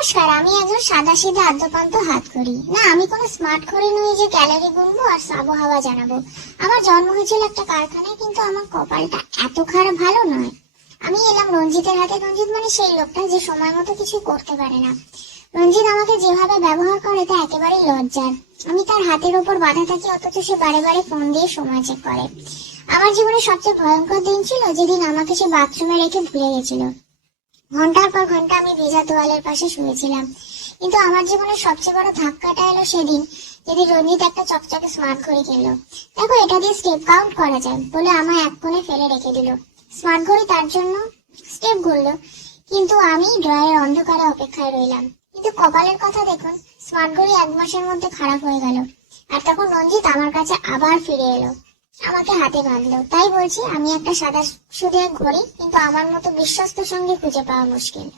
নমস্কার, আমি একজন সাদাসিধা আদ্যপান্ত হাত করি না। আমি কোনো স্মার্ট ঘড়ি নই যে ক্যালোরি গুনবো আর আবহাওয়া জানাবো। আমার জন্ম হয়েছিল একটা কারখানায়, কিন্তু আমার কপালটা এত খারাপ ভালো নয়। আমি এলাম রঞ্জিতের হাতে। রঞ্জিত মানে সেই লোকটা যে সময় মতো কিছু করতে পারে না। রঞ্জিত আমাকে যেভাবে ব্যবহার করে তা একেবারেই লজ্জার। আমি তার হাতের ওপর বাধা থাকি, অথচ সে বারে বারে ফোন দিয়ে সময় চেক করে। আমার জীবনের সবচেয়ে ভয়ঙ্কর দিন ছিল যেদিন আমাকে সে বাথরুমে রেখে ভুলে গেছিল। ঘন্টার পর ঘন্টা আমি ভেজা তোয়ালের পাশে শুয়েছিলাম। কিন্তু আমার জীবনের সবচেয়ে বড় ধাক্কাটা এলো সেদিন, যেদিন রঞ্জিত একটা চকচকে স্মার্ট ঘড়ি কিনলো। দেখো, এটা দিয়ে স্টেপ কাউন্ট করা যায় বলে আমায় এক কোণে ফেলে রেখে দিল। স্মার্ট ঘড়ি তার জন্য স্টেপ গুনলো, কিন্তু আমি ড্রয়ের অন্ধকারে অপেক্ষায় রইলাম। কিন্তু কপালের কথা দেখুন, স্মার্ট ঘড়ি 1 মাসের মধ্যে খারাপ হয়ে গেল। আর তখন রঞ্জিত আমার কাছে আবার ফিরে এলো, আমাকে হাতে বাঁধলো। তাই বলছি, আমি একটা সাদা সুধে ঘড়ি, কিন্তু আমার মতো বিশ্বস্ত সঙ্গে খুঁজে পাওয়া মুশকিল।